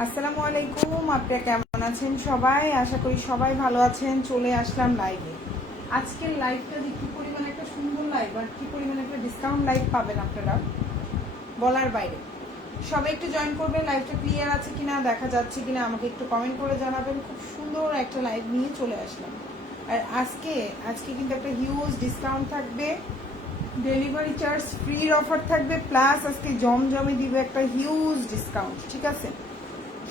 আসসালামু আলাইকুম, আপনারা কেমন আছেন সবাই? আশা করি সবাই ভালো আছেন। চলে আসলাম লাইভে। আজকের লাইভটা যে কি পরিমাণ একটা সুন্দর লাইভ আর কি পরিমাণ একটা ডিসকাউন্ট লাইভ পাবেন আপনারা, বলার বাইরে। সবাই একটু জয়েন করবেন। লাইভটা ক্লিয়ার আছে কিনা, দেখা যাচ্ছে কিনা আমাকে একটু কমেন্ট করে জানাবেন। খুব সুন্দর একটা লাইভ নিয়ে চলে আসলাম। আর আজকে কিন্তু একটা হিউজ ডিসকাউন্ট থাকবে, ডেলিভারি চার্জ ফ্রির অফার থাকবে, প্লাস আজকে জমজমে দিবে একটা হিউজ ডিসকাউন্ট। ঠিক আছে,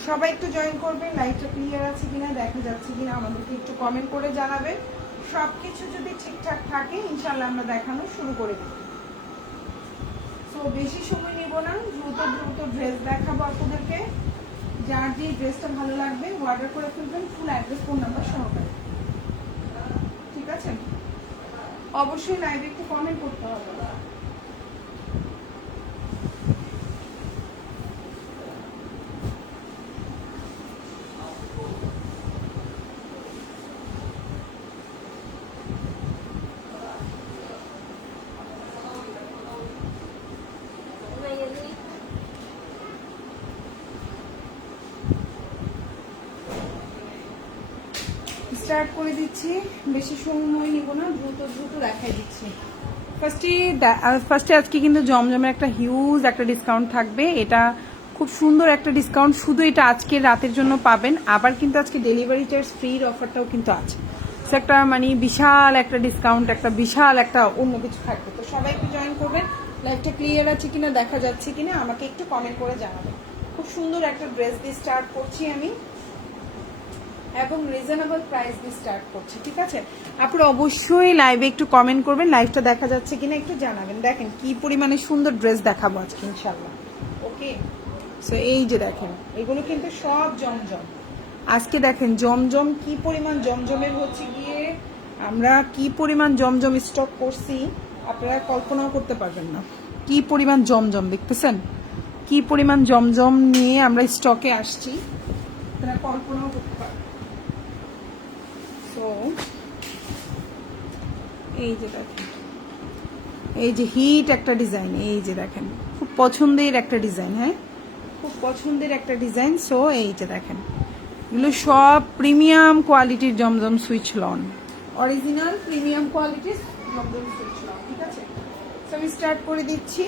সবাই একটু জয়েন করবেন। লাইভটা ক্লিয়ার আছে কিনা, দেখা যাচ্ছে কিনা আমাদেরকে একটু কমেন্ট করে জানাবেন। সবকিছু যদি ঠিকঠাক থাকে ইনশাল্লাহ আমরা দেখানো শুরু করে দেব। সো বেশি সময় নেব না, দ্রুত ড্রেস দেখাবো আপনাদেরকে। যার যে ড্রেসটা ভালো লাগবে অর্ডার করে ফেলবেন, ফুল অ্যাড্রেস ফোন নাম্বার সহকারে। ঠিক আছে, অবশ্যই লাইভে একটু কমেন্ট করতে হবে। স্টার্ট করে দিচ্ছি, বেশি সময় নিব না, দ্রুত দেখাই দিচ্ছি। ফার্স্টে আজকে কিন্তু জমজমের একটা হিউজ একটা ডিসকাউন্ট থাকবে। এটা খুব সুন্দর একটা ডিসকাউন্ট, শুধু এটা আজকে রাতের জন্য পাবেন। আবার কিন্তু আজকে ডেলিভারি চার্জ ফ্রির অফারটাও কিন্তু আছে। একটা মানে বিশাল একটা ডিসকাউন্ট, একটা বিশাল একটা অন্য কিছু থাকবে। তো সবাই একটু জয়েন করবেন। লাইভটা ক্লিয়ার আছে কিনা, দেখা যাচ্ছে কিনা আমাকে একটু কমেন্ট করে জানাবেন। খুব সুন্দর একটা ড্রেস দিয়ে স্টার্ট করছি আমি, এবং রিজনেবল প্রাইস দিয়ে স্টার্ট করছি। ঠিক আছে, আপনারা অবশ্যই লাইভে একটু কমেন্ট করবেন, লাইভটা দেখা যাচ্ছে কিনা একটু জানাবেন। দেখেন কি পরিমাণে সুন্দর ড্রেস দেখাবো আজকে ইনশাল্লাহ। ওকে, সো এই যে দেখেন এগুলো কিন্তু সব জমজম। আজকে দেখেন জমজম কি পরিমাণ জমজমের হচ্ছে গিয়ে আমরা কি পরিমাণ জমজম স্টক করছি আপনারা কল্পনাও করতে পারবেন না। কি পরিমাণ জমজম দেখতেছেন, কি পরিমাণ জমজম নিয়ে আমরা স্টকে আসছি আপনারা কল্পনাও করতে পারবেন। তো এই যে দেখেন, এই যে হিট একটা ডিজাইন, এই যে দেখেন খুব পছন্দের একটা ডিজাইন। হ্যাঁ, খুব পছন্দের একটা ডিজাইন। সো এই যে দেখেন এগুলো সব প্রিমিয়াম কোয়ালিটির জমজম সুইচ লন, অরিজিনাল প্রিমিয়াম কোয়ালিটির জমজম সুইচ লন। ঠিক আছে, সো আমি স্টার্ট করে দিচ্ছি।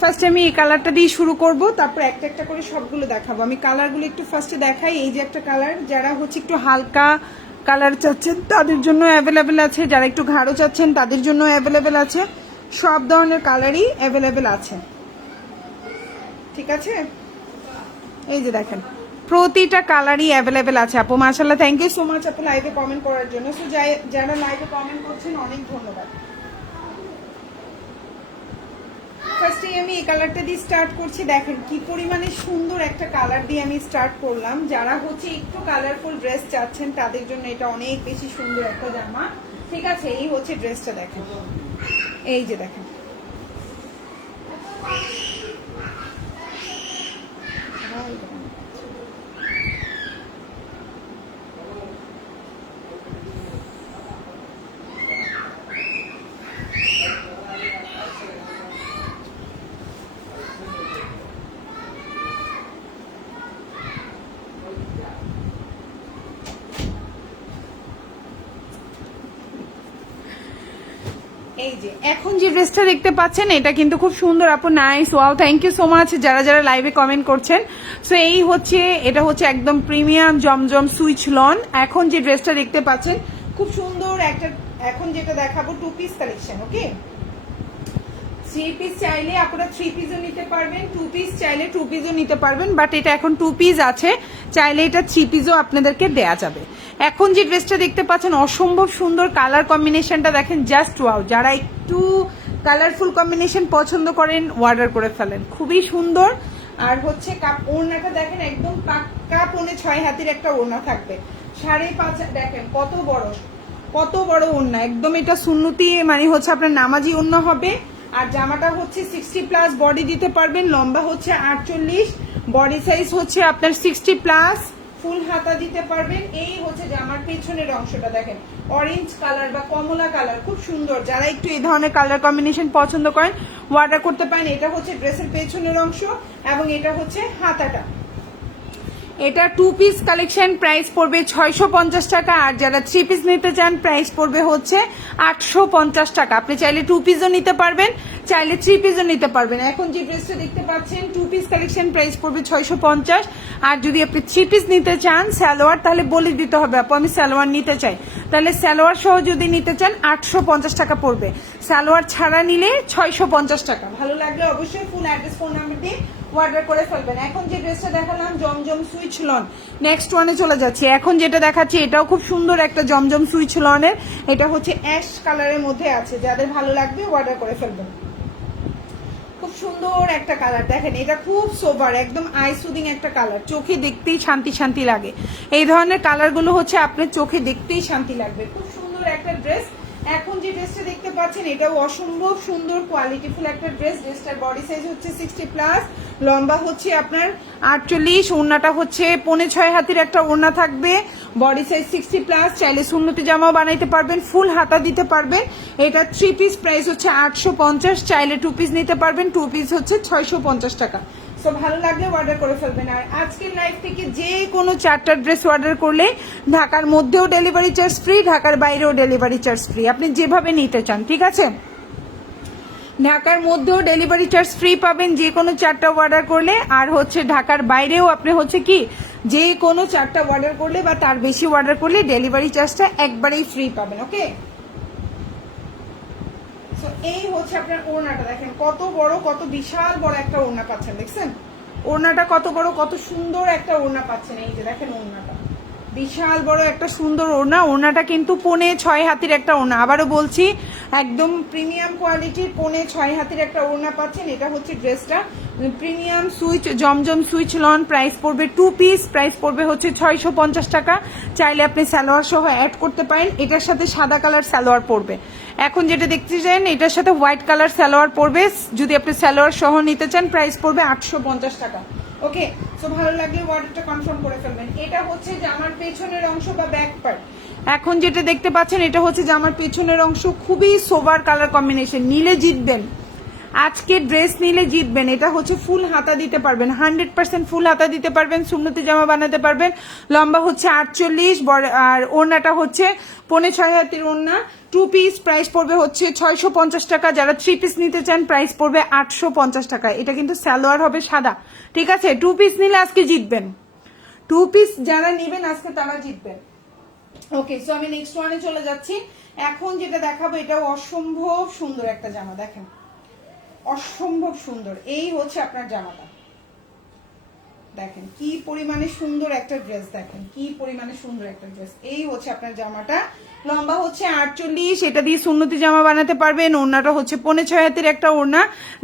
ফার্স্টে আমি এই কালারটা দিয়ে শুরু করব, তারপর একটা একটা করে সবগুলো দেখাবো। আমি কালারগুলো একটু ফার্স্টে দেখাই। এই যে একটা কালার, যারা হচ্ছে একটু হালকা কালার চাচ্ছেন তাদের জন্য অ্যাভেলেবেল আছে, যারা একটু গাঢ় চাচ্ছেন তাদের জন্য অ্যাভেলেবেল আছে। সব ধরনের কালারই অ্যাভেলেবেল আছে। ঠিক আছে, এই যে দেখেন প্রতিটা কালারই অ্যাভেলেবেল আছে। আপু মাশাআল্লাহ, থ্যাংক ইউ সো মাচ আপু লাইভে কমেন্ট করার জন্য। সো যারা লাইভে কমেন্ট করছেন অনেক ধন্যবাদ। ফার্স্টে আমি এই কালারটা দিয়ে স্টার্ট করছি। দেখেন কি পরিমাণে সুন্দর একটা কালার দিয়ে আমি স্টার্ট করলাম। যারা হচ্ছে একটু কালারফুল ড্রেস চাচ্ছেন তাদের জন্য এটা অনেক বেশি সুন্দর একটা জামা। ঠিক আছে, এই হচ্ছে ড্রেসটা। দেখেন এই যে দেখেন এই যে এখন যে ড্রেসটা দেখতে পাচ্ছেন এটা কিন্তু খুব সুন্দর আপু, nice, wow, thank you so much যারা যারা লাইভে কমেন্ট করছেন। সো এই হচ্ছে, এটা হচ্ছে একদম প্রিমিয়াম জমজম সুইচ লন। এখন যে ড্রেসটা দেখতে পাচ্ছেন খুব সুন্দর একটা, এখন যেটা দেখাবো টু পিস কালেকশন। ওকে, থ্রি পিস চাইলে আপনারা থ্রি পিসও নিতে পারবেন, টু পিস চাইলে টু পিসও নিতে পারবেন, বাট এটা এখন টু পিস আছে, চাইলে এটা থ্রি পিসও আপনাদেরকে দেয়া যাবে। এখন যে ড্রেসটা দেখতে পাচ্ছেন অসম্ভব সুন্দর কালার কম্বিনেশনটা দেখেন, জাস্ট ওয়াও। যারা একটু কালারফুল কম্বিনেশন পছন্দ করেন অর্ডার করে ফেলেন, খুবই সুন্দর। আর হচ্ছে ওড়নাটা দেখেন একদম পাক্কা 6.5 হাতের একটা ওড়না থাকবে, 5.5। দেখেন কত বড়, কত বড় ওড়না, একদম এটা সুন্নতি মানে হচ্ছে আপনার নামাজি ওড়না হবে। আর জামাটা হচ্ছে 60+ বডি দিতে পারবেন, লম্বা হচ্ছে 48, বডি সাইজ হচ্ছে আপনার 60+, ফুল হাতা দিতে পারবেন। এই হচ্ছে যে আমার পেছনের অংশটা দেখেন অরেঞ্জ কালার বা কমলা কালার, খুব সুন্দর। যারা একটু এই ধরনের কালার কম্বিনেশন পছন্দ করেন অর্ডার করতে পারেন। এটা হচ্ছে ড্রেসের পেছনের অংশ এবং এটা হচ্ছে হাতাটা। এটা 2 পিস কালেকশন, প্রাইস পড়বে 650 টাকা। আর যারা 3 পিস নিতে চান প্রাইস পড়বে হচ্ছে 850 টাকা। আপনি চাইলে 2 পিসও নিতে পারবেন, চাইলে 3 পিসও নিতে পারবেন। এখন যে ড্রেসটা দেখতে পাচ্ছেন 2 পিস কালেকশন, প্রাইস পড়বে 650। আর যদি আপনি 3 পিস নিতে চান সালোয়ার, তাহলে বলে দিতে হবে আপু আমি সালোয়ার নিতে চাই, তাহলে সালোয়ার সহ যদি নিতে চান 850 টাকা পড়বে। সালোয়ার ছাড়া নিলে 650 টাকা। ভালো লাগলে অবশ্যই ফুল অ্যাড্রেস ফোন নাম্বার দিয়ে অর্ডার করে ফেলবেন। এখন যে ড্রেসটা দেখালাম জমজম সুইচ লন, নেক্সট ওয়ানে চলে যাচ্ছি। এখন যেটা দেখাচ্ছি এটাও খুব সুন্দর একটা জমজম সুইচ লনের, এটা হচ্ছে অ্যাশ কালারের মধ্যে আছে। যাদের ভালো লাগবে অর্ডার করে ফেলবেন। খুব সুন্দর একটা কালার দেখেন, এটা খুব সোবার, একদম আই সুদিং একটা কালার, চোখে দেখতেই শান্তি শান্তি লাগে। এই ধরনের কালারগুলো হচ্ছে আপনার চোখে দেখতেই শান্তি লাগবে। খুব সুন্দর একটা ড্রেস। এখন যে ড্রেসটা দেখতে পাচ্ছেন এটাও অসম্ভব সুন্দর কোয়ালিটিফুল একটা ড্রেস। ড্রেসটার বডি সাইজ হচ্ছে 60+, লম্বা হচ্ছে আপনার 48, ওড়নাটা হচ্ছে 5.5 হাতের একটা ওড়না থাকবে, বডি সাইজ 60+। চাইলে সুন্নতি জামাও বানাইতে পারবেন, ফুল হাতা দিতে পারবেন। এটা 3 পিস, প্রাইস হচ্ছে 850। চাইলে 2 পিস নিতে পারবেন, 2 পিস হচ্ছে 650 টাকা। সো ভালো লাগলে অর্ডার করে ফেলবেন। আর আজকের লাইভ থেকে যে কোনো 4টা ড্রেস অর্ডার করলে ঢাকার মধ্যেও ডেলিভারি চার্জ ফ্রি, ঢাকার বাইরেও ডেলিভারি চার্জ ফ্রি, আপনি যেভাবে নিতে চান, ঠিক আছে? ঢাকার মধ্যেও ডেলিভারি চার্জ ফ্রি পাবেন যে কোনো 4টা অর্ডার করলে। আর হচ্ছে ঢাকার বাইরেও আপনি হচ্ছে কি যে কোনো 4টা অর্ডার করলে বা তার বেশি অর্ডার করলে ডেলিভারি চার্জটা একবারেই ফ্রি পাবেন। ওকে, এই হচ্ছে আপনার ওড়নাটা দেখেন কত বড়, কত বিশাল বড় একটা ওড়না পাচ্ছেন, দেখছেন ওড়নাটা কত বড়, কত সুন্দর একটা ওড়না পাচ্ছেন। এই যে দেখেন ওড়নাটা বিশাল বড় একটা সুন্দর ওড়না। ওড়নাটা কিন্তু 5.5 হাতের একটা ওড়না, আবারও বলছি একদম প্রিমিয়াম কোয়ালিটির 5.5 হাতের একটা ওড়না পাচ্ছেন। এটা হচ্ছে ড্রেসটা প্রিমিয়াম সুইচ জমজম সুইচ লন, প্রাইস পড়বে 2 পিস, প্রাইস পড়বে হচ্ছে 650 টাকা। চাইলে আপনি সালোয়ার সহ অ্যাড করতে পারেন, এটার সাথে সাদা কালার সালোয়ার পড়বে। এখন যেটা দেখতে চান এটার সাথে হোয়াইট কালার সালোয়ার পড়বে, যদি আপনি সালোয়ার সহ নিতে চান প্রাইস পড়বে 850 টাকা। ওকে, সো ভালো লাগলে অর্ডারটা কনফার্ম করে ফেলবেন। এটা হচ্ছে জামার পেছনের অংশ বা ব্যাক পার্ট। এখন যেটা দেখতে পাচ্ছেন এটা হচ্ছে জামার পেছনের অংশ, খুবই সোবার কালার কম্বিনেশন, নিলে জিতবেন, আজকে ড্রেস নিলে জিতবেন। এটা হচ্ছে ফুল হাতা দিতে পারবেন, 100% ফুল হাতা দিতে পারবেন, সুন্নতি জামা বানাতে পারবেন। লম্বা হচ্ছে 48, আর ওড়নাটা হচ্ছে 5.5 হাতের ওড়না। 2 পিস, প্রাইস পড়বে হচ্ছে 650 টাকা। যারা 3 পিস নিতে চান প্রাইস পড়বে 850 টাকা। এটা কিন্তু সালোয়ার হবে সাদা, ঠিক আছে? 2 পিস নিলে আজকে জিতবেন, 2 পিস যারা নেবেন আজকে তারা জিতবেন। ওকে, সো আমি নেক্সট ওয়ানে চলে যাচ্ছি। এখন যেটা দেখাবো এটাও অসম্ভব সুন্দর একটা জামা, দেখেন অসম্ভব সুন্দর। এই হচ্ছে আপনার জামাটা, দেখেন কি পরিমাণে সুন্দর একটা ড্রেস, দেখেন কি পরিমাণে সুন্দর একটা ড্রেস। এই হচ্ছে আপনার জামাটা, লম্বা হচ্ছে 48, এটা দিয়ে সুন্নতি জামা বানাতে পারবেন। ওড়নাটা হচ্ছে 5.5 হাতের একটা ওড়না।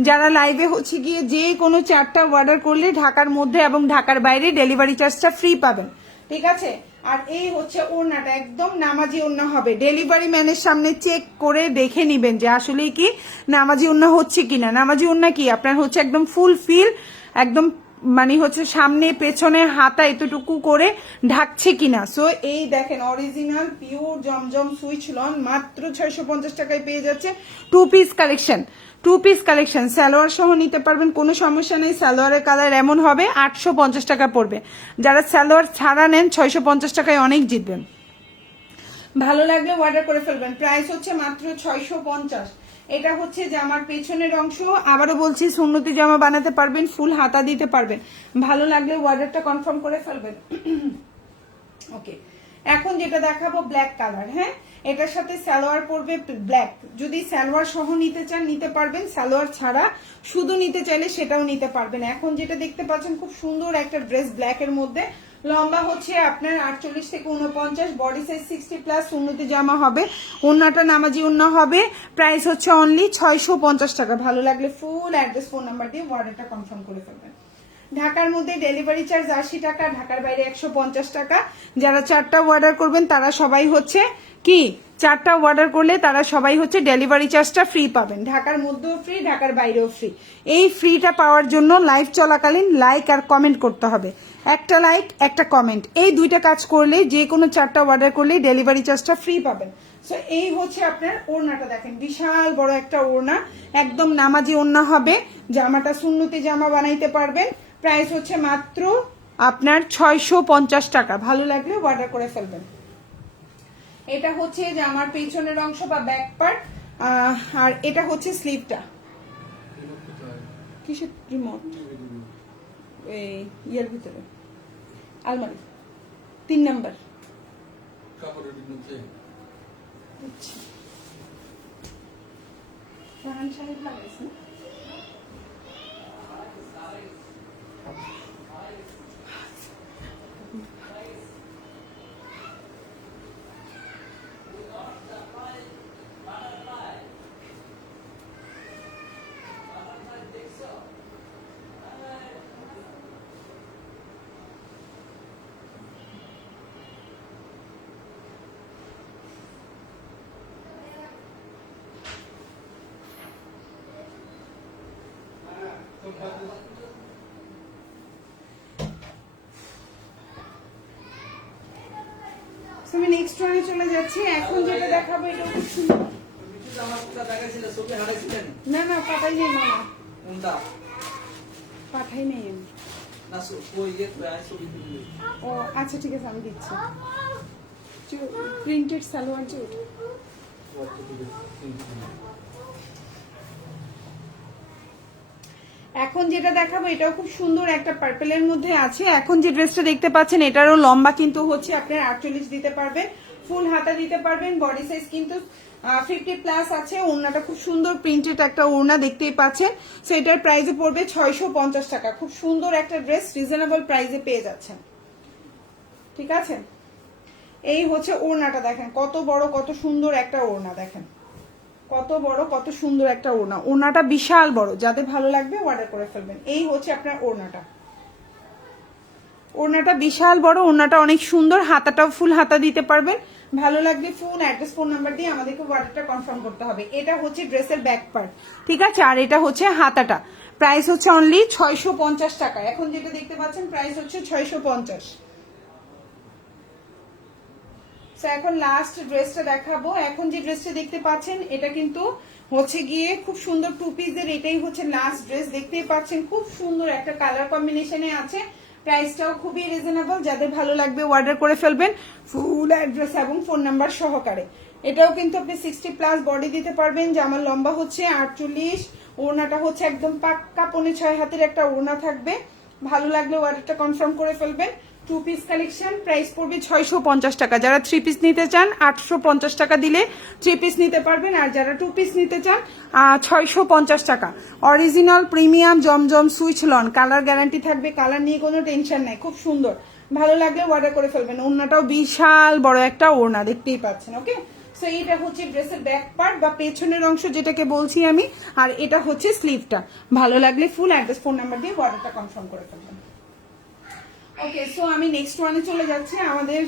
যারা লাইভে হচ্ছে গিয়ে যে কোনো 4টা অর্ডার করলে ঢাকার মধ্যে এবং ঢাকার বাইরে ডেলিভারি চার্জটা ফ্রি পাবেন, ঠিক আছে? আর এই হচ্ছে ওড়নাটা, একদম নামাজি ওড়না হবে। ডেলিভারি ম্যানের সামনে চেক করে দেখে নিবেন যে আসলে কি নামাজি ওড়না হচ্ছে কিনা। নামাজি ওড়না কি আপনার হচ্ছে একদম ফুল ফিল, একদম মানে হচ্ছে সামনে পেছনে হাতা এতটুকু করে ঢাকছে কিনা। সো এই দেখেন অরিজিনাল পিওর জমজম সুইচ লন, মাত্র 650 টাকায় পেয়ে যাচ্ছে। 2 piece collection, 2 piece collection, salwar সহ নিতে পারবেন, কোনো সমস্যা নেই। সালোয়ারের কালার এমন হবে 850 টাকা পড়বে। যারা সালোয়ার ছাড়া নেন 650 টাকায় অনেক জিতবেন। ভালো লাগলে অর্ডার করে ফেলবেন, প্রাইস হচ্ছে মাত্র 650। এটা হচ্ছে জামার পেছনের অংশ, আবারও বলছি সুন্নতি জামা বানাতে পারবেন, ফুল হাতা দিতে পারবেন। ভালো লাগলে অর্ডারটা কনফার্ম করে ফেলবেন। ওকে, এখন যেটা দেখাবো ব্ল্যাক কালার। হ্যাঁ, এটার সাথে সালোয়ার পড়বে ব্ল্যাক। যদি সালোয়ার সহ নিতে চান নিতে পারবেন, সালোয়ার ছাড়া শুধু নিতে চাইলে সেটাও নিতে পারবেন। এখন যেটা দেখতে পাচ্ছেন খুব সুন্দর একটা ড্রেস ব্ল্যাকের মধ্যে, লম্বা হচ্ছে আপনার 48 থেকে 49, বডি সাইজ 60+, উন্নতি জামা হবে, ওড়নাটা নামাজি ওড়না হবে। প্রাইস হচ্ছে অনলি 650 টাকা। ভালো লাগলে ফুল অ্যাড্রেস ফোন নাম্বার দিয়ে অর্ডারটা কনফার্ম করে ফেলবেন। ঢাকার মধ্যে ডেলিভারি চার্জ 80 টাকা, ঢাকার বাইরে 150 টাকা। যারা 4টা অর্ডার করবেন তারা সবাই হচ্ছে কি 4টা অর্ডার করলে তারা সবাই হচ্ছে ডেলিভারি চার্জটা ফ্রি পাবেন। ঢাকার মধ্যেও ফ্রি, ঢাকার বাইরেও ফ্রি। এই ফ্রিটা পাওয়ার জন্য লাইভ চলাকালীন লাইক আর কমেন্ট করতে হবে। একটা লাইক, একটা কমেন্ট, এই দুইটা কাজ করলে যে কোনো 4টা অর্ডার করলে ডেলিভারি চার্জটা ফ্রি পাবেন। সো এই হচ্ছে আপনার ওড়নাটা, দেখেন বিশাল বড় একটা ওড়না, একদম নামাজি ওড়না হবে। জামাটা সুন্নতি জামা বানাইতে পারবেন। প্রাইস হচ্ছে মাত্র আপনার 650 টাকা। ভালো লাগলে অর্ডার করে ফেলবেন। এটা হচ্ছে জামার পেছনের অংশ বা ব্যাক পার্ট, আর এটা হচ্ছে স্লিভটা। কিসের রিমোট? এই ইয়ের ভিতরে আলমারি 3 নাম্বার। আচ্ছা রাহান সাহেব লাগাইছে না? আমি নেক্সট ওয়ানে চলে যাচ্ছি। এখন যেটা দেখাবো এটা খুব সুন্দর। না না পাঠাই নেই মামা, পাঠাই নেই আমি। ও আচ্ছা ঠিক আছে, আমি দিচ্ছি। প্রিন্টেড সালোয়ার যে ওটা। এখন যেটা দেখাবো এটাও খুব সুন্দর একটা পার্পেলের মধ্যে আছে। এখন যে ড্রেসটা দেখতে পাচ্ছেন এটারও লম্বা কিন্তু হচ্ছে আপনার 48 দিতে পারবেন, ফুল হাতা দিতে পারবেন। বডি সাইজ কিন্তু 50+ আছে। ওড়নাটা খুব সুন্দর প্রিন্টেড একটা ওড়না দেখতেই পাচ্ছেন। সো এটার প্রাইসে পড়বে 650 টাকা। খুব সুন্দর একটা ড্রেস, রিজনেবল প্রাইসে পেয়ে যাচ্ছেন। ঠিক আছে, এই হচ্ছে ওড়নাটা, দেখেন কত বড় কত সুন্দর একটা ওড়না, দেখেন কত বড় কত সুন্দর একটা ওড়না। ওড়নাটা বিশাল বড়, যাদের ভালো লাগবে অর্ডার করে ফেলবেন। এই হচ্ছে আপনার ওড়নাটা, ওড়নাটা বিশাল বড়, ওড়নাটা অনেক সুন্দর, হাতাটাও ফুল হাতা দিতে পারবেন। ভালো লাগলে ফোন অ্যাড্রেস ফোন নাম্বার দিয়ে আমাদেরকে অর্ডারটা কনফার্ম করতে হবে। এটা হচ্ছে ড্রেসের ব্যাক পার্ট, ঠিক আছে, আর এটা হচ্ছে হাতাটা। প্রাইস হচ্ছে অনলি 650 টাকা। এখন যেটা দেখতে পাচ্ছেন প্রাইস হচ্ছে 650। এখন লাস্ট ড্রেসটা দেখাবো। এখন যে ড্রেসটা দেখতে পাচ্ছেন এটা কিন্তু হচ্ছে গিয়ে খুব সুন্দর 2 পিসের। এটাই হচ্ছে লাস্ট ড্রেস, দেখতেই পাচ্ছেন খুব সুন্দর একটা কালার কম্বিনেশনে আছে। প্রাইসটাও খুবই রিজনেবল, যাদের ভালো লাগবে অর্ডার করে ফেলবেন ফুল অ্যাড্রেস এবং ফোন নাম্বার সহকারে। এটাও কিন্তু আপনি 60+ বডি দিতে পারবেন। জামার লম্বা হচ্ছে 48, ওড়নাটা হচ্ছে একদম পাক্কা 5.5 হাতের একটা ওড়না থাকবে। ভালো লাগলে অর্ডারটা কনফার্ম করে ফেলবেন। 2 পিস কালেকশন, প্রাইস পড়বে 650 টাকা। যারা 3 পিস নিতে চান 850 টাকা দিলে 3 পিস নিতে পারবেন, আর যারা 2 পিস নিতে চান 650 টাকা। অরিজিনাল প্রিমিয়াম জমজম সুইচ লন, কালার গ্যারান্টি থাকবে, কালার নিয়ে কোনো টেনশন নাই। খুব সুন্দর, ভালো লাগলে অর্ডার করে ফেলবেন। ওড়নাটাও বিশাল বড় একটা ওড়না, দেখতেই পাচ্ছেন। ওকে, সো এইটা হচ্ছে ড্রেসের ব্যাক পার্ট বা পেছনের অংশ যেটাকে বলছি আমি, আর এটা হচ্ছে স্লিভটা। ভালো লাগলে ফুল অ্যাড্রেস ফোন নাম্বার দিয়ে অর্ডারটা কনফার্ম করে ফেলবেন। ওকে, সো আমি নেক্সট ওয়ানে চলে যাচ্ছি। আমাদের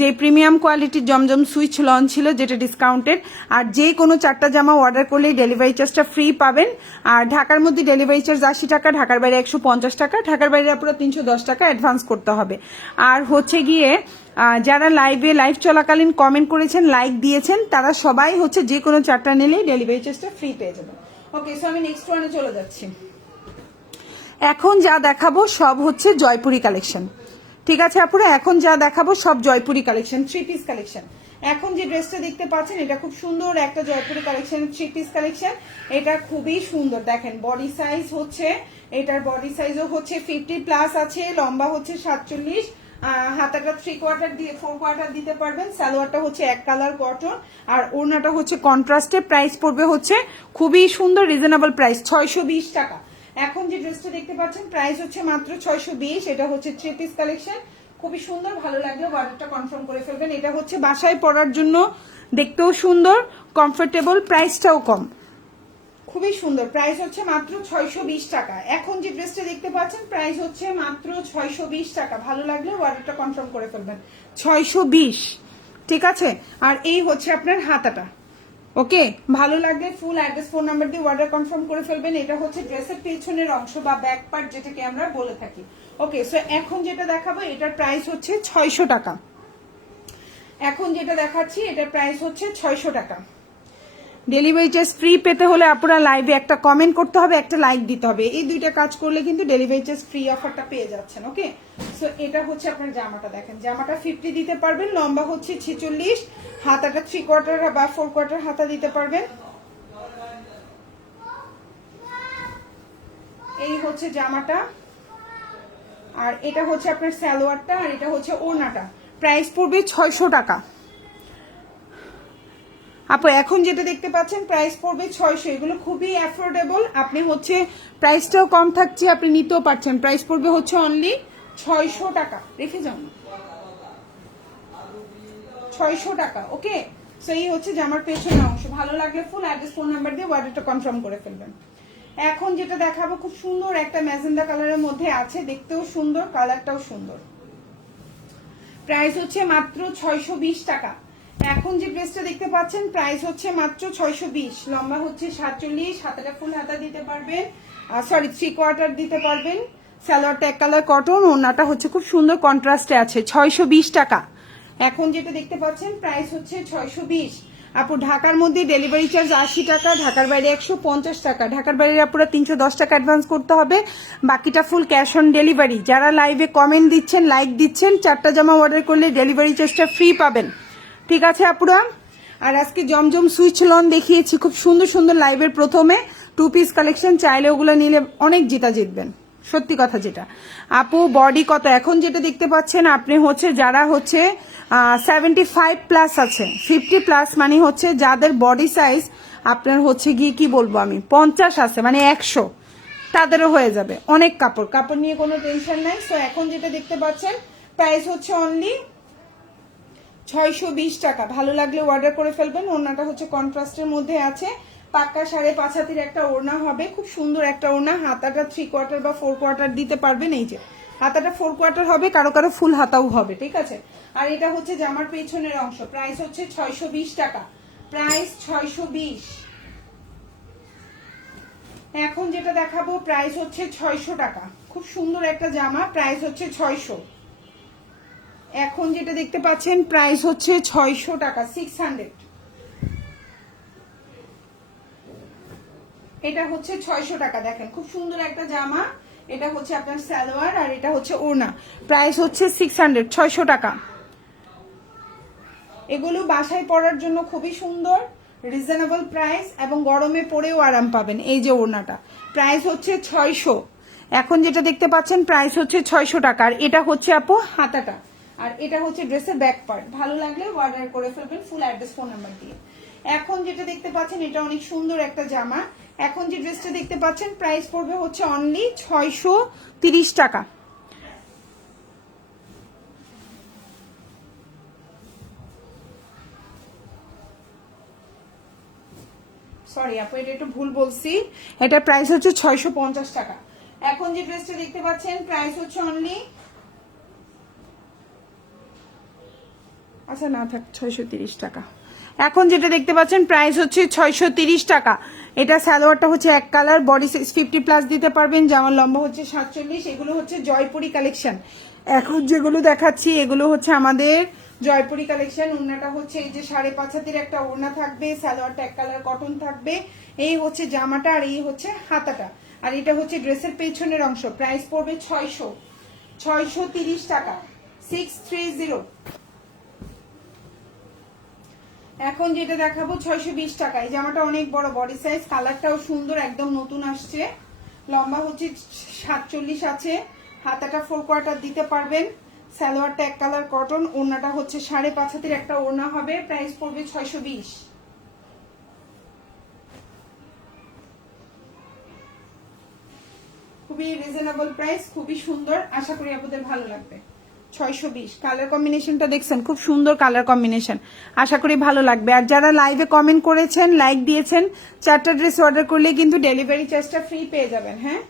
যে প্রিমিয়াম কোয়ালিটির জমজম সুইচ লঞ্চ ছিল যেটা ডিসকাউন্টেড, আর যে কোনো 4টা জামা অর্ডার করলে ডেলিভারি চার্জটা ফ্রি পাবেন। আর ঢাকার মধ্যে ডেলিভারি চার্জ 80 টাকা, ঢাকার বাইরে 150 টাকা, ঢাকার বাইরে আপনারা 310 টাকা অ্যাডভান্স করতে হবে। আর হচ্ছে গিয়ে যারা লাইভ চলাকালীন কমেন্ট করেছেন, লাইক দিয়েছেন, তারা সবাই হচ্ছে যে কোনো 4টা নিলেই ডেলিভারি চার্জটা ফ্রি পেয়ে যাবেন। ওকে, সো আমি নেক্সট ওয়ানে চলে যাচ্ছি। এখন যা দেখাবো সব হচ্ছে জয়পুরি কালেকশন, ঠিক আছে আপুরা? এখন যা দেখাবো সব জয়পুরি কালেকশন, 3 পিস কালেকশন। এখন যে ড্রেসটা দেখতে পাচ্ছেন এটা খুব সুন্দর একটা জয়পুরি কালেকশন, 3 পিস কালেকশন। এটা খুবই সুন্দর, দেখেন বডি সাইজ হচ্ছে, এটার বডি সাইজও হচ্ছে 50+ আছে, লম্বা হচ্ছে 47, হাতাটা 3/4 দিয়ে 4/4 দিতে পারবেন। সালোয়ারটা হচ্ছে 1 কালার কটন, আর ওড়নাটা হচ্ছে কন্ট্রাস্টে। প্রাইস পড়বে হচ্ছে খুবই সুন্দর রিজনেবল প্রাইস, 620 টাকা। এখন যে ড্রেসটা দেখতে পাচ্ছেন প্রাইস হচ্ছে মাত্র 620। এটা হচ্ছে 3 পিস কালেকশন, খুবই সুন্দর, ভালো লাগলে অর্ডারটা কনফার্ম করে ফেলবেন। এটা হচ্ছে বাসায় পরার জন্য, দেখতেও সুন্দর, কমফোর্টেবল, প্রাইসটাও কম, খুবই সুন্দর। প্রাইস হচ্ছে মাত্র 620 টাকা। এখন যে ড্রেসটা দেখতে পাচ্ছেন প্রাইস হচ্ছে মাত্র 620 টাকা। ভালো লাগলে অর্ডারটা কনফার্ম করে ফেলবেন, 620, ঠিক আছে। আর এই হচ্ছে আপনার হাতাটা, ওকে, ভালো লাগলে ফুল অ্যাড্রেস ফোন নাম্বার দিয়ে অর্ডার কনফার্ম করে ফেলবেন। এটা হচ্ছে ড্রেসের পেছনের অংশ বা ব্যাক পার্ট, যেটাকে আমরা বলে থাকি। ওকে, সো এখন যেটা দেখাবো এটার প্রাইস হচ্ছে 600 টাকা। এখন যেটা দেখাচ্ছি এটার প্রাইস হচ্ছে 600 টাকা। ডেলিভারি চার্জ ফ্রি পেতে হলে আপনারা লাইভে একটা কমেন্ট করতে হবে, একটা লাইক দিতে হবে। এই দুইটা কাজ করলে কিন্তু ডেলিভারি চার্জ ফ্রি অফারটা পেয়ে যাচ্ছেন। ওকে, সো এটা হচ্ছে আপনার জামাটা। দেখেন জামাটা 50 দিতে পারবেন, লম্বা হচ্ছে 46, হাতাটা 3/4 বা 4/4 হাতা দিতে পারবেন। এই হচ্ছে জামাটা, আর এটা হচ্ছে আপনার সালোয়ারটা, আর এটা হচ্ছে ওড়নাটা। প্রাইস পড়বে 600 টাকা। আপু এখন যেটা দেখতে পাচ্ছেন প্রাইস পড়বে 600। এগুলো খুবই অ্যাফোর্ডেবল, আপনি হচ্ছে প্রাইসটাও কম থাকছে, আপনি নিতেও পারছেন। প্রাইস পড়বে হচ্ছে অনলি 600 টাকা। রেখে যান, 600 টাকা। ওকে, সো এই হচ্ছে জামার পেছনের অংশ। ভালো লাগলে ফুল অ্যাড্রেস ফোন নাম্বার দিয়ে অর্ডারটা কনফার্ম করে ফেলবেন। এখন যেটা দেখাবো খুব সুন্দর একটা ম্যাজেন্ডা কালারের মধ্যে আছে, দেখতেও সুন্দর, কালারটাও সুন্দর। প্রাইস হচ্ছে মাত্র 620 টাকা। এখন যে ড্রেসটা দেখতে পাচ্ছেন প্রাইস হচ্ছে মাত্র 620। লম্বা হচ্ছে 47, হাতাটা ফুল হাতা দিতে পারবেন, সরি 3/4 দিতে পারবেন। সালোয়ারটা এক কালার কটন, ওড়নাটা হচ্ছে খুব সুন্দর কন্ট্রাস্টে আছে। 620 টাকা। এখন যেটা দেখতে পাচ্ছেন প্রাইস হচ্ছে 620। আপু ঢাকার মধ্যে ডেলিভারি চার্জ 80 টাকা, ঢাকার বাইরে 150 টাকা। ঢাকার বাইরে আপুরা 310 টাকা অ্যাডভান্স করতে হবে, বাকিটা ফুল ক্যাশ অন ডেলিভারি। যারা লাইভে কমেন্ট দিচ্ছেন, লাইক দিচ্ছেন, 4টা জামা অর্ডার করলে ডেলিভারি চার্জটা ফ্রি পাবেন। ঠিক আছে আপুরা। আর আজকে জমজম সুইচ লন দেখিয়েছি খুব সুন্দর সুন্দর লাইভের প্রথমে 2 পিস কালেকশন, চাইলে ওগুলো নিলে অনেক জিতবেন। সত্যি কথা যেটা আপু, বডি কত? এখন যেটা দেখতে পাচ্ছেন আপনি হচ্ছে যারা হচ্ছে 75 প্লাস আছে, 50 প্লাস মানে হচ্ছে যাদের বডি সাইজ আপনার হচ্ছে গিয়ে কি বলবো আমি 50 আছে মানে 100, তাদেরও হয়ে যাবে। অনেক কাপড়, কাপড় নিয়ে কোনো টেনশন নাই। তো এখন যেটা দেখতে পাচ্ছেন প্রাইস হচ্ছে অনলি 620 টাকা। ভালো লাগলে অর্ডার করে ফেলবেন। ওড়নাটা হচ্ছে কন্ট্রাস্টের মধ্যে আছে, পাক্কা 5.5 হাতের একটা ওড়না হবে, খুব সুন্দর একটা ওড়না। হাতাটা 3/4 বা 4/4 দিতে পারবেন। এই যে হাতাটা 4/4 হবে, কারো কারো ফুল হাতাও হবে, ঠিক আছে। আর এটা হচ্ছে জামার পেছনের অংশ। প্রাইস হচ্ছে 620 টাকা। প্রাইস 620। এখন যেটা দেখাবো প্রাইস হচ্ছে 600 টাকা। খুব সুন্দর একটা জামা, প্রাইস হচ্ছে 600। এখন যেটা দেখতে পাচ্ছেন প্রাইস হচ্ছে 600 টাকা, 600। এটা হচ্ছে 600 টাকা। দেখেন খুব সুন্দর একটা জামা, এটা হচ্ছে আপনার সালোয়ার, আর এটা হচ্ছে ওড়না। প্রাইস হচ্ছে 600, 600 টাকা। এগুলো বাসায় পরার জন্য খুবই সুন্দর, রিজনেবল প্রাইস, এবং গরমে পরেও আরাম পাবেন। এই যে ওড়নাটা প্রাইস হচ্ছে 600। এখন যেটা দেখতে পাচ্ছেন প্রাইস হচ্ছে 600 টাকা। আর এটা হচ্ছে আপু হাতাটা, আর এটা হচ্ছে ড্রেসের ব্যাক পার্ট। ভালো লাগলে অর্ডার করে ফেলবেন ফুল অ্যাড্রেস ফোন নাম্বার দিয়ে। এখন যেটা দেখতে পাচ্ছেন এটা অনেক সুন্দর একটা জামা। এখন যে ড্রেসটা দেখতে পাচ্ছেন প্রাইস পড়বে হচ্ছে অনলি 630 টাকা। সরি আপু, এটা একটু ভুল বলছি, এটা প্রাইস হচ্ছে 650 টাকা। এখন যে ড্রেসটা দেখতে পাচ্ছেন প্রাইস হচ্ছে অনলি, আচ্ছা না থাক, 630 টাকা। এখন যেটা দেখতে পাচ্ছেন প্রাইস হচ্ছে 630 টাকা। এটা সালোয়ারটা হচ্ছে এক কালার, বডি সাইজ 50 প্লাস দিতে পারবেন, জামার লম্বা হচ্ছে 47। এগুলো হচ্ছে জয়পুরি কালেকশন। এখন যেগুলো দেখাচ্ছি এগুলো হচ্ছে আমাদের জয়পুরি কালেকশন। ওড়নাটা হচ্ছে এই যে 5.5 হাতের একটা ওড়না থাকবে, সালোয়ারটা এক কালার কটন থাকবে। এই হচ্ছে জামাটা, আর এই হচ্ছে হাতাটা, আর এটা হচ্ছে ড্রেসের পেছনের অংশ। প্রাইস পড়বে 630 টাকা, 630। এখন যেটা দেখাবো 620 টাকা। এই জামাটা অনেক বড়, বডি সাইজ, কালারটাও সুন্দর, একদম নতুন আসছে। লম্বা হচ্ছে 47 আছে, হাতাটা 4/4 দিতে পারবেন। সালোয়ারটা এক কালার কটন, ওড়নাটা হচ্ছে 5.5 হাতের একটা ওড়না হবে। প্রাইস পড়বে 620। খুবই রিজনেবল প্রাইস, খুবই সুন্দর, আশা করি আপনাদের ভালো লাগবে। 620। কালার কম্বিনেশনটা দেখছেন, খুব সুন্দর কালার কম্বিনেশন, আশা করি ভালো লাগবে। আর যারা লাইভে কমেন্ট করেছেন, লাইক দিয়েছেন, 4টা ড্রেস অর্ডার করলে কিন্তু ডেলিভারি চার্জটা ফ্রি পেয়ে যাবেন। হ্যাঁ,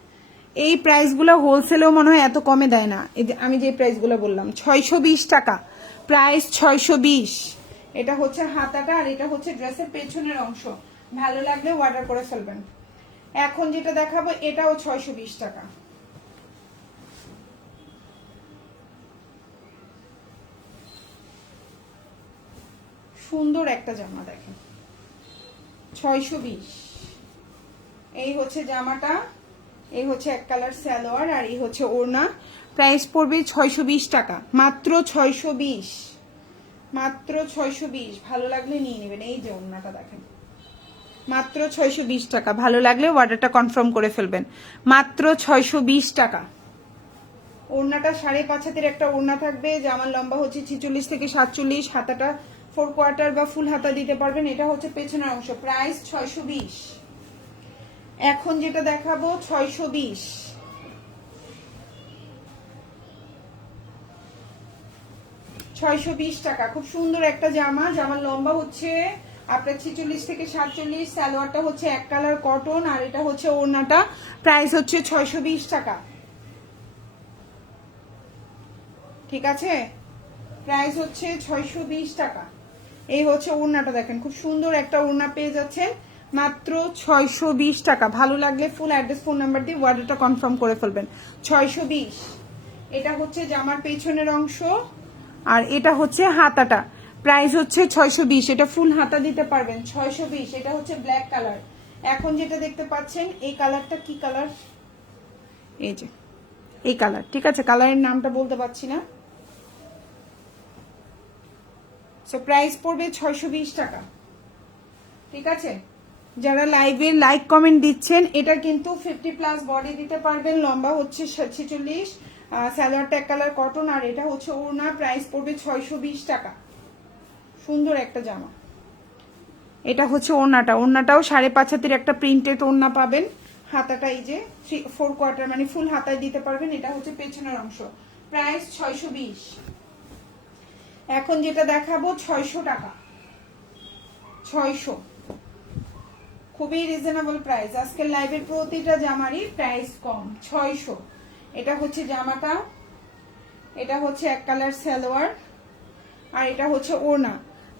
এই প্রাইসগুলো হোলসেলেও মনে হয় এত কমে দেয় না। আমি যে প্রাইসগুলো বললাম 620 টাকা, প্রাইস 620। এটা হচ্ছে হাতাটা, আর এটা হচ্ছে ড্রেসের পেছনের অংশ। ভালো লাগলে অর্ডার করে ফেলবেন। এখন যেটা দেখাবো এটাও 620 টাকা। সুন্দর একটা জামা দেখেন, 620। এই হচ্ছে জামাটা, এই হচ্ছে এক কালার সালোয়ার, আর এই হচ্ছে ওড়না। প্রাইস পড়বে 620 টাকা, মাত্র 620, মাত্র 620। ভালো লাগলে নিয়ে নেবেন। এই যে ওড়নাটা দেখেন, মাত্র 620 টাকা। ভালো লাগলে অর্ডারটা কনফার্ম করে ফেলবেন, মাত্র 620 টাকা। ওড়নাটা 5.5 হাতের একটা ওড়না থাকবে, জামার লম্বা হচ্ছে 46 থেকে 47, হাতাটা 4 কোয়ার্টার বা ফুল হাতা দিতে পারবেন। এটা হচ্ছে পেছনের অংশ। প্রাইস 620। এখন যেটা দেখাবো 620, 620 টাকা। খুব সুন্দর একটা জামা, জামার লম্বা হচ্ছে আপনার 46 থেকে 47, সালোয়ারটা হচ্ছে এক কালার কটন, আর এটা হচ্ছে ওড়নাটা। প্রাইস হচ্ছে 620 টাকা, ঠিক আছে? প্রাইস হচ্ছে 620 টাকা। এই হচ্ছে ওড়নাটা দেখেন, খুব সুন্দর একটা ওড়না পেয়ে যাচ্ছেন মাত্র 620 টাকা। ভালো লাগলে ফুল অ্যাড্রেস ফোন নাম্বার দিয়ে অর্ডারটা কনফার্ম করে ফেলবেন। 620। এটা হচ্ছে জামার পেছনের অংশ, আর এটা হচ্ছে হাতাটা। প্রাইস হচ্ছে 620। এটা ফুল হাতা দিতে পারবেন, 620। এটা হচ্ছে ব্ল্যাক কালার। এখন যেটা দেখতে পাচ্ছেন এই কালারটা কি কালার, এই যে এই কালার, ঠিক আছে? কালারের নামটা বলতে পারছি না। সো প্রাইস পড়বে 620 টাকা, ঠিক আছে? যারা লাইভে লাইক কমেন্ট দিচ্ছেন, এটা কিন্তু 50+ বডি দিতে পারবেন। লম্বা হচ্ছে 46, সালোয়ারটা এক কালার কটন, আর এটা হচ্ছে ওড়না। প্রাইস পড়বে 620 টাকা। সুন্দর একটা জামা। এটা হচ্ছে ওড়নাটা, ওড়নাটাও 5.5 হাতের একটা প্রিন্টেড ওড়না পাবেন। হাতাটা এই যে 4 কোয়ার্টার, মানে ফুল হাতায় দিতে পারবেন। এটা হচ্ছে পেছনের অংশ। প্রাইস 620। এখন যেটা দেখাবো 600 টাকা, 600। খুবই রিজনেবল প্রাইস। আজকের লাইভের প্রতিটা জামারই প্রাইস কম, 600। এটা হচ্ছে জামাটা, এটা হচ্ছে এক কালার সালোয়ার, আর এটা হচ্ছে ওড়না।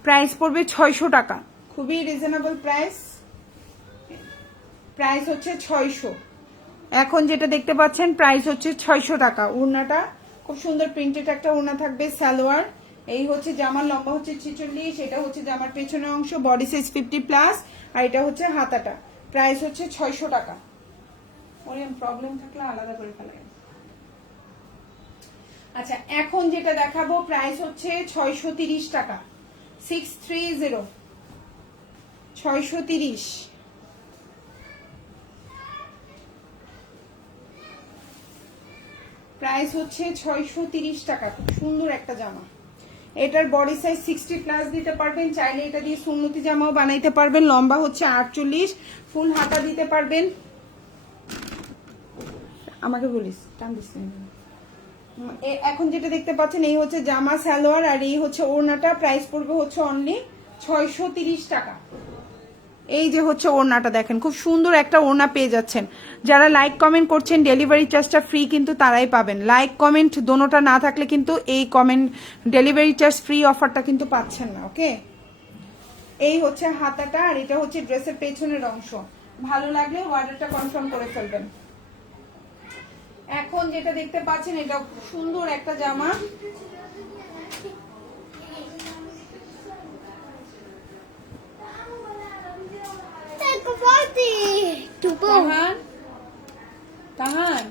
প্রাইস পড়বে 600 টাকা, খুবই রিজনেবল প্রাইস। প্রাইস হচ্ছে 600। এখন যেটা দেখতে পাচ্ছেন প্রাইস হচ্ছে 600 টাকা। ওড়নাটা খুব সুন্দর প্রিন্টেড একটা ওড়না থাকবে, সালোয়ার। এই হচ্ছে জামার লম্বা হচ্ছে 46, এটা হচ্ছে জামার পেছনের অংশ, বডি সাইজ 50+, আর এটা হচ্ছে হাতাটা। প্রাইস হচ্ছে 600 টাকা। প্রবলেম থাকলে আলাদা করে ফেলেন। আচ্ছা, এখন যেটা দেখাবো প্রাইস হচ্ছে 630 টাকা, 630, 630। প্রাইস হচ্ছে 630 টাকা। খুব সুন্দর একটা জামা। এটার বডি সাইজ 60+ দিতে পারবেন, চাইলে এটা দিয়ে সুন্নতি জামাও বানাইতে পারবেন। লম্বা হচ্ছে 48, ফুল হাতা দিতে পারবেন। আমাকে বলিস টান দিস। এখন যেটা দেখতে পাচ্ছেন এই হচ্ছে জামা, সালোয়ার, আর এই হচ্ছে ওড়নাটা। প্রাইস পড়বে হচ্ছে অনলি 630 টাকা। এই যে হচ্ছে ওড়নাটা দেখেন, খুব সুন্দর একটা ওড়না পেয়ে যাচ্ছেন। যারা লাইক কমেন্ট করছেন ডেলিভারি চার্জটা ফ্রি কিন্তু তারাই পাবেন। লাইক কমেন্ট দোনোটা না থাকলে কিন্তু এই কমেন্ট ডেলিভারি চার্জ ফ্রি অফারটা কিন্তু পাচ্ছেন না, ওকে? এই হচ্ছে হাতাটা, আর এটা হচ্ছে ড্রেসের পেছনের অংশ। ভালো লাগলে অর্ডারটা কনফার্ম করে ফেলবেন। এখন যেটা দেখতে পাচ্ছেন এটা সুন্দর একটা জামা, তাহান তাহান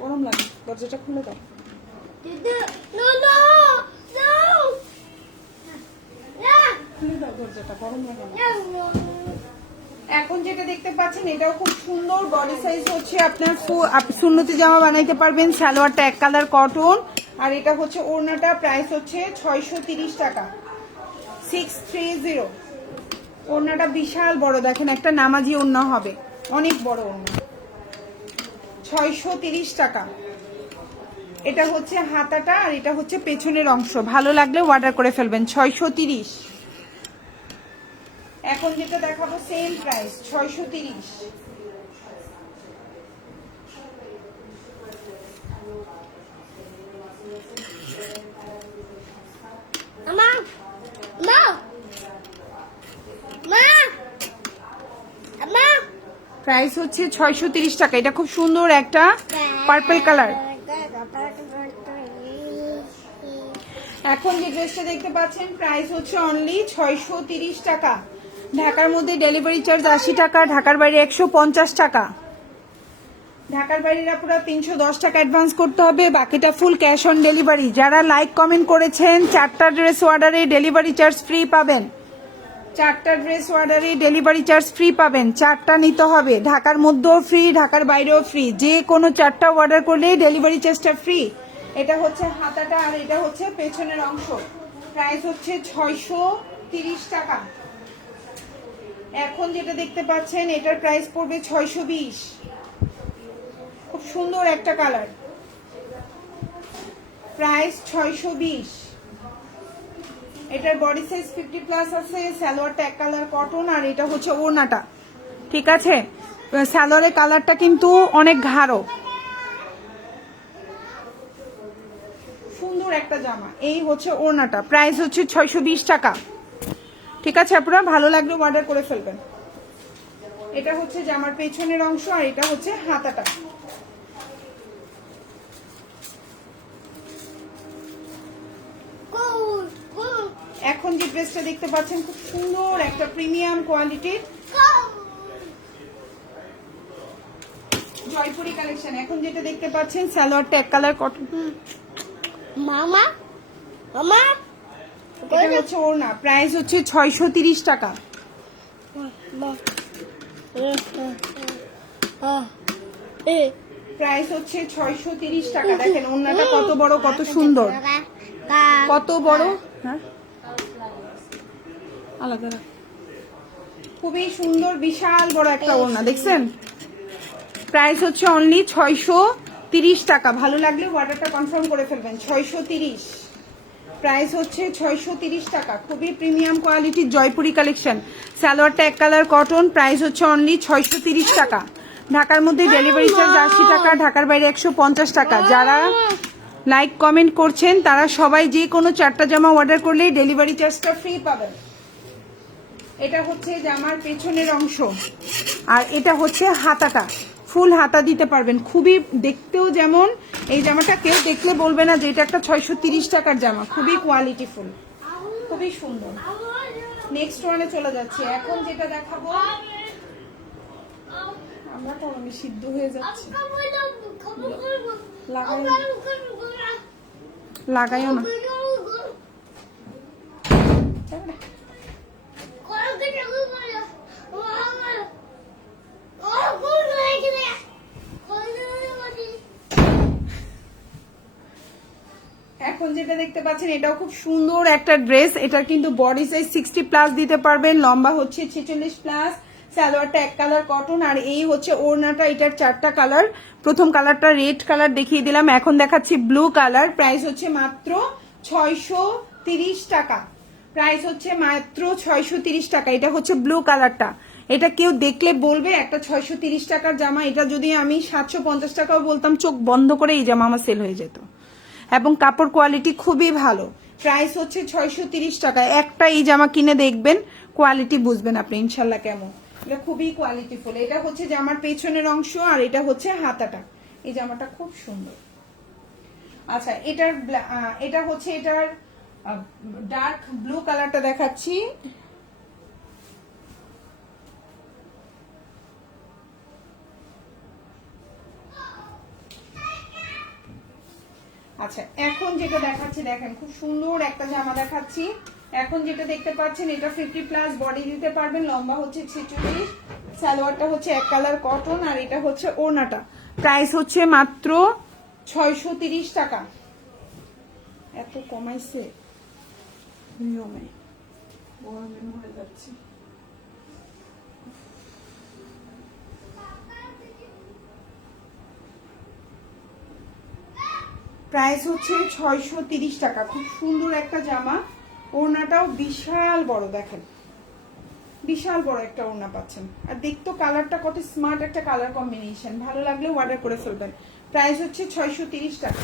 গরম লাগে, দরজাটা খুলে দাও। খুলে দাও দরজাটা, গরম লাগে। এখন যেটা দেখতে পাচ্ছেন এটাও খুব সুন্দর, বডি সাইজ হচ্ছে আপনার সুন্নতি জামা বানাইতে পারবেন। সালোয়ারটা এক কালার কটন, আর এটা হচ্ছে ওড়নাটা। প্রাইস হচ্ছে 630 টাকা, 630। ওড়নাটা বিশাল বড় দেখেন, একটা নামাজি ওড়না হবে, অনেক বড় ওড়না। 630 টাকা। এটা হচ্ছে হাতাটা, আর এটা হচ্ছে পেছনের অংশ। ভালো লাগলে অর্ডার করে ফেলবেন, 630। এখন যেটা দেখাবো সেম প্রাইস, 630। প্রাইস হচ্ছে 630 টাকা। এটা খুব সুন্দর একটা পার্পল কালার। এখন যে ড্রেসটা দেখতে পাচ্ছেন প্রাইস হচ্ছে অনলি 630 টাকা। ঢাকার মধ্যে ডেলিভারি চার্জ 80 টাকা, ঢাকার বাইরে 150 টাকা। ঢাকার বাইরের আপুরা 310 টাকা অ্যাডভান্স করতে হবে, বাকিটা ফুল ক্যাশ অন ডেলিভারি। যারা লাইক কমেন্ট করেছেন 4টা ড্রেস অর্ডারে ডেলিভারি চার্জ ফ্রি পাবেন। 4টা ড্রেস অর্ডারে ডেলিভারি চার্জ ফ্রি পাবেন। 4টা নিতে হবে, ঢাকার মধ্যেও ফ্রি, ঢাকার বাইরেও ফ্রি। যে কোনো 4টা অর্ডার করলে ডেলিভারি চার্জটা ফ্রি। এটা হচ্ছে হাতাটা আর এটা হচ্ছে পেছনের অংশ। প্রাইস হচ্ছে 630 টাকা। এখন যেটা দেখতে পাচ্ছেন এটার প্রাইস পড়বে 620। খুব সুন্দর একটা কালার, প্রাইস 620। এটার বডি সাইজ 50+ আছে, সালোয়ারটা এক কালার কটন আর এটা হচ্ছে ওড়নাটা। ঠিক আছে, সালোয়ারের কালারটা কিন্তু অনেক গাঢ়, সুন্দর একটা জামা। এই হচ্ছে ওড়নাটা, প্রাইস হচ্ছে 620 টাকা। ঠিক আছে, আপনারা ভালো লাগলে অর্ডার করে ফেলবেন। এটা হচ্ছে জামার পেছনের অংশ আর এটা হচ্ছে হাতাটা। এখন যে ড্রেসটা দেখতে পাচ্ছেন খুব সুন্দর একটা প্রিমিয়াম কোয়ালিটির জয়পুরি কালেকশন। এখন যেটা দেখতে পাচ্ছেন সালোয়ারটা এক কালার কটন। মামা মামা এটা হচ্ছে ওড়না, প্রাইস হচ্ছে 630 টাকা। প্রাইস হচ্ছে 630 টাকা। দেখেন ওড়নাটা কত বড়, কত সুন্দর, কত বড়। হ্যাঁ আলাদা, খুবই সুন্দর, বিশাল বড় একটা ওড়না দেখছেন। প্রাইস হচ্ছে অনলি 630 টাকা। ভালো লাগলে অর্ডারটা কনফার্ম করে ফেলবেন। 630 প্রাইস হচ্ছে 630 টাকা। খুবই প্রিমিয়াম কোয়ালিটির জয়পুরি কালেকশন। সালোয়ারটা এক কালার কটন, প্রাইস হচ্ছে অনলি 630 টাকা। ঢাকার মধ্যে ডেলিভারি চার্জ 80 টাকা, ঢাকার বাইরে 150 টাকা। যারা লাইক কমেন্ট করছেন তারা সবাই যে কোনো 4টা জামা অর্ডার করলেই ডেলিভারি চার্জটা ফ্রি পাবেন। এটা হচ্ছে জামার পেছনের অংশ আর এটা হচ্ছে হাতাটা। ফুল হাতা দিতে পারবেন, খুবই দেখতেও যেমন এই জামাটা কেউ দেখলে বলবে না যে এটা একটা 630 টাকার জামা। খুবই কোয়ালিটি ফুল, খুবই সুন্দর। নেক্সট ওয়ানে চলে যাচ্ছে। এখন যেটা দেখাবো আমরা আমি সিদ্ধ হয়ে যাচ্ছি। লাগাইও না। এখন যেটা দেখতে পাচ্ছেন এটাও খুব সুন্দর একটা ড্রেস। এটা কিন্তু বডি সাইজ 60+ দিতে পারবেন, লম্বা হচ্ছে 46+। সালোয়ারটা এক কালার কটন আর এই হচ্ছে ওড়নাটা। এটার 4টা কালার। প্রথম কালারটা রেড কালার দেখিয়ে দিলাম, এখন দেখাচ্ছি ব্লু কালার। প্রাইস হচ্ছে মাত্র 630 টাকা। প্রাইস হচ্ছে মাত্র 630 টাকা। এটা হচ্ছে ব্লু কালারটা। এটা কেউ দেখলে বলবে একটা 630 টাকার জামা। এটা যদি আমি 750 টাকাও বলতাম চোখ বন্ধ করে এই জামা আমার সেল হয়ে যেত। এবং কাপড় কোয়ালিটি খুবই ভালো। প্রাইস হচ্ছে 630 টাকা। একটা এই জামা কিনে দেখবেন, কোয়ালিটি বুঝবেন আপনি ইনশাল্লাহ কেমন। এটা খুবই কোয়ালিটিফুল। এটা হচ্ছে জামার পেছনের অংশ আর এটা হচ্ছে হাতাটা। এই জামাটা খুব সুন্দর। আচ্ছা, এটা হচ্ছে এটার ডার্ক ব্লু কালারটা দেখাচ্ছি। আচ্ছা, এখন যেটা দেখাচ্ছি দেখেন খুব সুন্দর একটা জামা দেখাচ্ছি। এখন যেটা দেখতে পাচ্ছেন এটা 50+ বডি দিতে পারবেন, লম্বা হচ্ছে 46। সালোয়ারটা হচ্ছে এক কালার কটন আর এটা হচ্ছে ওড়নাটা। প্রাইস হচ্ছে মাত্র 630 টাকা। এত কমাইছে নিয়মে, গরমে মরে যাচ্ছে। প্রাইস হচ্ছে 630 টাকা। খুব সুন্দর একটা জামা। ওড়নাটাও বিশাল বড়, দেখেন বিশাল বড় একটা ওড়না পাচ্ছেন। আর দেখতো কালারটা কত স্মার্ট একটা কালার কম্বিনেশন। ভালো লাগলে অর্ডার করে ফেলবেন। প্রাইস হচ্ছে 630 টাকা।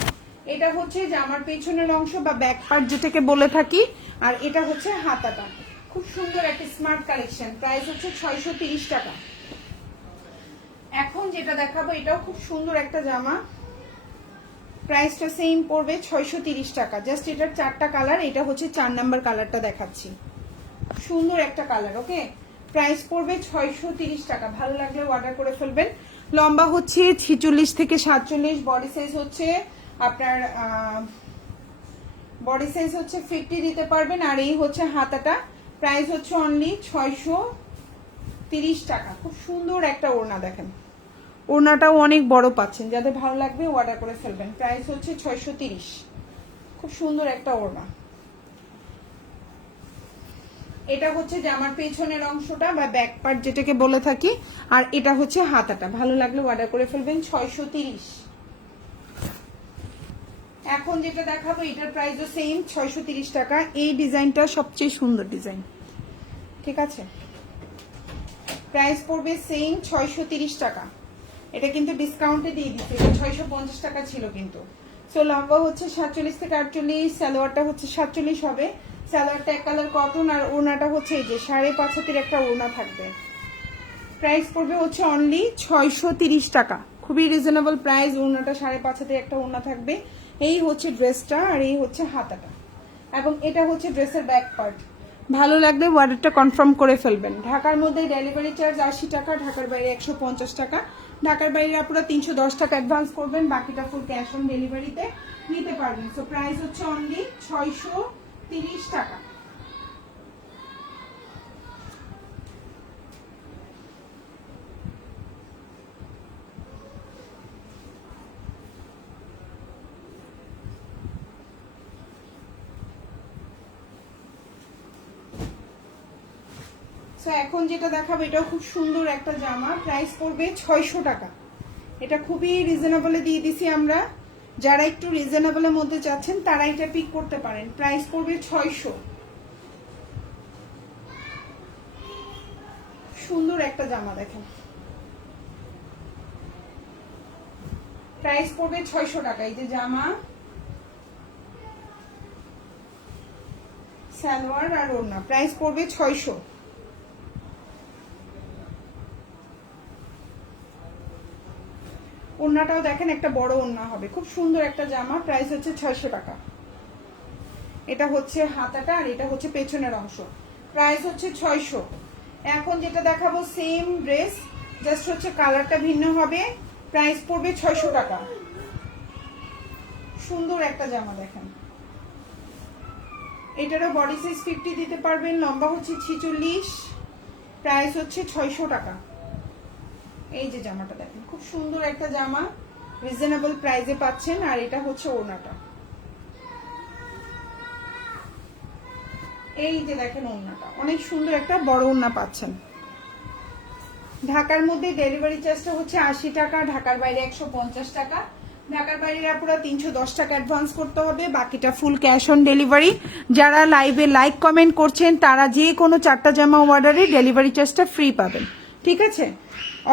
এটা হচ্ছে জামার পেছনের অংশ বা ব্যাক পার্ট যেটাকে বলে থাকি, আর এটা হচ্ছে হাতাটা। খুব সুন্দর একটা স্মার্ট কালেকশন। প্রাইস হচ্ছে 630 টাকা। এখন যেটা দেখাবো এটাও খুব সুন্দর একটা জামা, প্রাইসটা সেম পড়বে 630 টাকা। জাস্ট এটার 4টা কালার, এটা হচ্ছে 4 নাম্বার কালারটা দেখাচ্ছি, সুন্দর একটা কালার। ওকে, প্রাইস পড়বে 630 টাকা। ভালো লাগলে অর্ডার করে ফেলবেন। লম্বা হচ্ছে 46 থেকে 47, বডি সাইজ হচ্ছে আপনার বডি সাইজ হচ্ছে 50 দিতে পারবেন। আর এই হচ্ছে হাতাটা, প্রাইস হচ্ছে অনলি 630 টাকা। খুব সুন্দর একটা ওড়না, দেখেন ওড়নাটাও অনেক বড় পাচ্ছেন, যাদের ভালো লাগবে অর্ডার করে ফেলবেন। প্রাইস হচ্ছে 630, খুব সুন্দর একটা ওড়না। এটা হচ্ছে জামার পেছনের অংশটা বা ব্যাক পার্ট যেটাকে বলে থাকি, আর এটা হচ্ছে হাতাটা। ভালো লাগলে অর্ডার করে ফেলবেন 630। এখন যেটা দেখাবো এটার প্রাইসও সেম 630 টাকা। এই ডিজাইনটা সবচেয়ে সুন্দর ডিজাইন, ঠিক আছে। প্রাইস পড়বে সেম 630 টাকা। এটা কিন্তু ডিসকাউন্টে দিয়ে দিচ্ছে, এটা 650 টাকা ছিল কিন্তু। সো লম্বা হচ্ছে 47 থেকে 48, সালোয়ারটা হচ্ছে 47 হবে। সালোয়ারটা এক কালার কটন, আর ওড়নাটা হচ্ছে এই যে 5.5 হাতের একটা ওড়না থাকবে। প্রাইস পড়বে হচ্ছে অনলি 630 টাকা, খুবই রিজনেবল প্রাইস। ওড়নাটা 5.5 হাতের একটা ওড়না থাকবে। এই হচ্ছে ড্রেসটা, আর এই হচ্ছে হাতাটা, এবং এটা হচ্ছে ড্রেসের ব্যাক পার্ট। ভালো লাগলে অর্ডারটা কনফার্ম করে ফেলবেন। ঢাকার মধ্যে ডেলিভারি চার্জ 80 টাকা, ঢাকার বাইরে 150 টাকা। ঢাকার বাইরে আপনারা 310 টাকা অ্যাডভান্স করবেন, বাকিটা ফুল ক্যাশ অন ডেলিভারিতে নিতে পারবেন। সো প্রাইস হচ্ছে অনলি 630 টাকা। সো এখন যেটা দেখাবো এটাও খুব সুন্দর একটা জামা, প্রাইস পড়বে 600 টাকা। এটা খুবই রিজনেবলে দিয়ে দিছি আমরা। যারা একটু রিজনেবলের মধ্যে চাচ্ছেন তারা এটা পিক করতে পারেন। প্রাইস পড়বে 600। সুন্দর একটা জামা, দেখেন প্রাইস পড়বে 600 টাকা। এই যে জামা, সালোয়ার আর ওড়না, প্রাইস পড়বে 600। ওড়নাটাও দেখেন একটা বড় ওড়না হবে, খুব সুন্দর একটা জামা। প্রাইস হচ্ছে 600 টাকা। এটা হচ্ছে হাতাটা, আর এটা হচ্ছে পেছনের অংশ। প্রাইস হচ্ছে 600। এখন যেটা দেখাবো সেম ড্রেস, জাস্ট হচ্ছে কালারটা ভিন্ন হবে। প্রাইস পড়বে 600 টাকা। সুন্দর একটা জামা, দেখেন এটারও বডি সাইজ 50 দিতে পারবেন, লম্বা হচ্ছে 46, প্রাইস হচ্ছে 600 টাকা। এই যে জামাটা দেখেন, খুব সুন্দর একটা জামা, রিজনেবল প্রাইসে পাচ্ছেন। আর এটা হচ্ছে ওড়নাটা, এই যে দেখেন ওড়নাটা অনেক সুন্দর একটা বড় ওড়না পাচ্ছেন। ঢাকার মধ্যে ডেলিভারি চার্জটা হচ্ছে 80 টাকা, ঢাকার বাইরে 150 টাকা। ঢাকার বাইরে পুরো 310 টাকা অ্যাডভান্স করতে হবে, বাকিটা ফুল ক্যাশ অন ডেলিভারি। যারা লাইভে লাইক কমেন্ট করছেন তারা যে কোনো 4টা জামা অর্ডারে ডেলিভারি চার্জটা ফ্রি পাবেন, ঠিক আছে।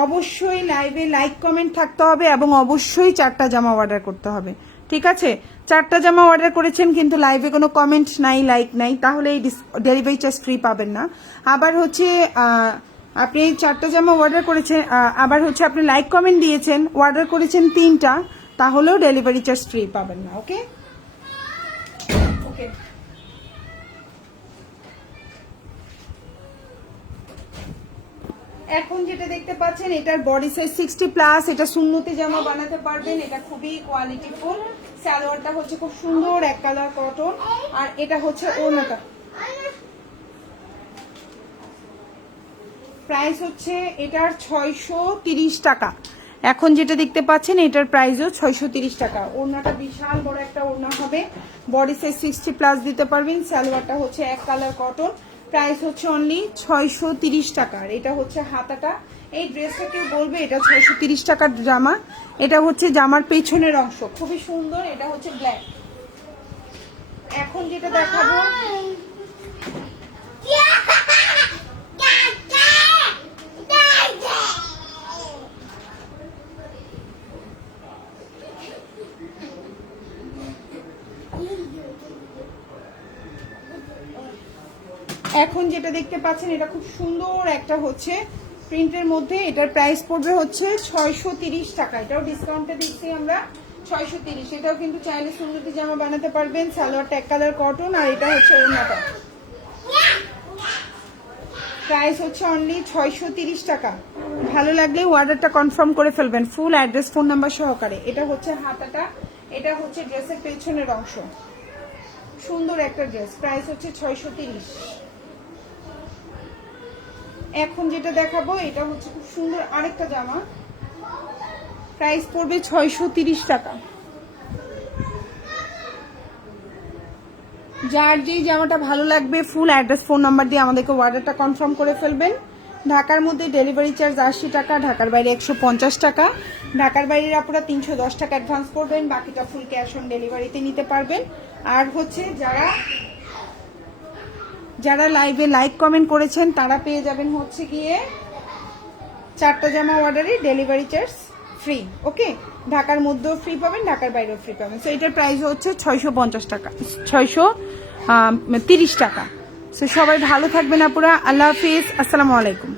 অবশ্যই লাইভে লাইক কমেন্ট থাকতে হবে এবং অবশ্যই 4টা জামা অর্ডার করতে হবে, ঠিক আছে। 4টা জামা অর্ডার করেছেন কিন্তু লাইভে কোনো কমেন্ট নাই, লাইক নাই, তাহলে এই ডেলিভারি চার্জ ফ্রি পাবেন না। আবার হচ্ছে আপনি 4টা জামা অর্ডার করেছেন, আবার হচ্ছে আপনি লাইক কমেন্ট দিয়েছেন, অর্ডার করেছেন 3টা, তাহলেও ডেলিভারি চার্জ ফ্রি পাবেন না। ওকে ওকে। এখন যেটা দেখতে পাচ্ছেন এটার বডি সাইজ 60+, এটা সুন্নতি জামা বানাতে পারবেন, এটা খুবই কোয়ালিটিফুল। সালোয়ারটা হচ্ছে খুব সুন্দর এক কালার কটন, আর এটা হচ্ছে ওড়নাটা। প্রাইস হচ্ছে এটার 630 টাকা। এখন যেটা দেখতে পাচ্ছেন এটার প্রাইসও 630 টাকা। ওড়নাটা বিশাল বড় একটা ওড়না হবে, বডি সাইজ 60+ দিতে পারবেন। সালোয়ারটা হচ্ছে এক কালার কটন, প্রাইস হচ্ছে অনলি 630 টাকা। এটা হচ্ছে হাতাটা। এই ড্রেসটা কেউ বলবে এটা 630 টাকার জামা। এটা হচ্ছে জামার পেছনের অংশ, খুবই সুন্দর। এটা হচ্ছে ব্ল্যাক। এখন যেটা দেখাবো এখন যেটা দেখতে পাচ্ছেন এটা খুব সুন্দর একটা হচ্ছে প্রিন্টের মধ্যে এটার প্রাইস পড়বে হচ্ছে 630 টাকা। এটাও ডিসকাউন্টে দিচ্ছি আমরা 630। এটাও কিন্তু চাইলে সুন্দরী জামা বানাতে পারবেন। সালোয়ারটা এক কালার কটন, আর এটা হচ্ছে ওড়নাটা। প্রাইস হচ্ছে অনলি 630 টাকা। ভালো লাগলে অর্ডারটা কনফার্ম করে ফেলবেন ফুল অ্যাড্রেস ফোন নাম্বার সহকারে। এটা হচ্ছে হাতাটা, এটা হচ্ছে ড্রেসের পেছনের অংশ। সুন্দর একটা ড্রেস, প্রাইস হচ্ছে 630। এখন যেটা দেখাবো এটা হচ্ছে খুব সুন্দর আরেকটা জামা, প্রাইস পড়বে 630 টাকা। যার যেই জামাটা ভালো লাগবে ফুল অ্যাড্রেস ফোন নাম্বার দিয়ে আমাদেরকে অর্ডারটা কনফার্ম করে ফেলবেন। ঢাকার মধ্যে ডেলিভারি চার্জ 80 টাকা, ঢাকার বাইরে 150 টাকা। ঢাকার বাইরের আপনারা 310 টাকা অ্যাডভান্স করবেন, বাকিটা ফুল ক্যাশ অন ডেলিভারিতে নিতে পারবেন। আর হচ্ছে যারা লাইভে লাইক কমেন্ট করেছেন তারা পেয়ে যাবেন হচ্ছে গিয়ে 4টা জামা অর্ডারে ডেলিভারি চার্জ ফ্রি। ওকে, ঢাকার মধ্যেও ফ্রি পাবেন, ঢাকার বাইরেও ফ্রি পাবেন। সো এটার প্রাইস হচ্ছে 650 টাকা, 630 টাকা। সো সবাই ভালো থাকবেন আপুরা। আল্লাহ হাফিজ, আসসালামু আলাইকুম।